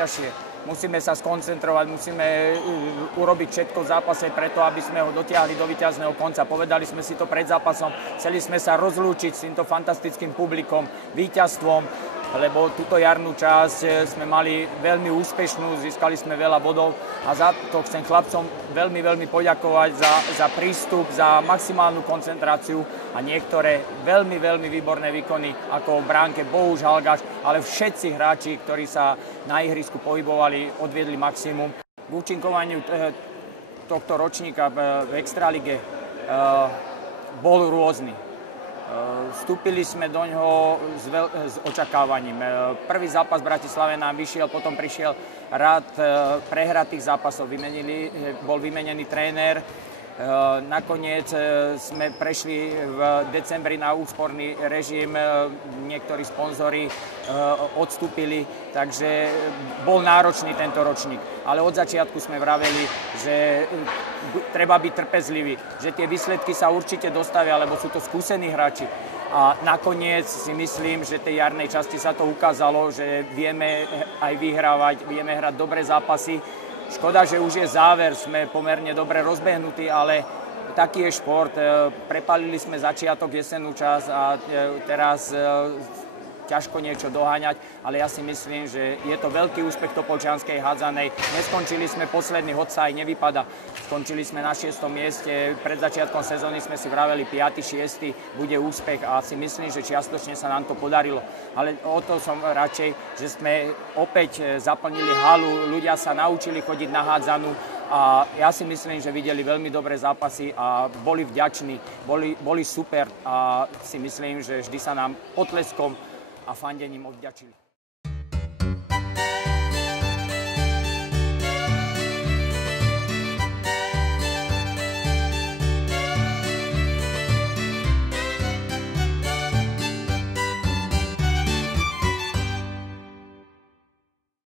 najťažšie. Musíme sa skoncentrovať, musíme urobiť všetko v zápase preto, aby sme ho dotiahli do víťazného konca. Povedali sme si to pred zápasom, chceli sme sa rozlúčiť s týmto fantastickým publikom, víťazstvom, lebo túto jarnú časť sme mali veľmi úspešnú, získali sme veľa bodov a za to chcem chlapcom veľmi, veľmi poďakovať za prístup, za maximálnu koncentráciu a niektoré veľmi, veľmi výborné výkony ako v bránke Bohuž, Halgáš, ale všetci hráči, ktorí sa na ihrisku pohybovali, odviedli maximum. K účinkovaniu tohto ročníka v Extralige bol rôzny. Vstúpili sme do ňoho s očakávaním. Prvý zápas v Bratislave nám vyšiel, potom prišiel rád prehratých zápasov. Bol vymenený tréner. Nakoniec sme prešli v decembri na úsporný režim, niektorí sponzori odstúpili, takže bol náročný tento ročník. Ale od začiatku sme vraveli, že treba byť trpezlivý, že tie výsledky sa určite dostavia, lebo sú to skúsení hráči. A nakoniec si myslím, že tej jarnej časti sa to ukázalo, že vieme aj vyhrávať, vieme hrať dobré zápasy. Škoda, že už je záver, sme pomerne dobre rozbehnutí, ale taký je šport. Prepálili sme začiatok, jesennú časť a teraz ťažko niečo doháňať, ale ja si myslím, že je to veľký úspech Topolčianskej hádzanej. Neskončili sme posledný, hoď sa aj nevypada. Skončili sme na 6. mieste, pred začiatkom sezóny sme si vraveli 5., 6. bude úspech a si myslím, že čiastočne sa nám to podarilo. Ale o to som radšej, že sme opäť zaplnili halu, ľudia sa naučili chodiť na hádzanú a ja si myslím, že videli veľmi dobré zápasy a boli vďační, boli super a si myslím, že vždy sa nám potleskom a fandením odvďačili.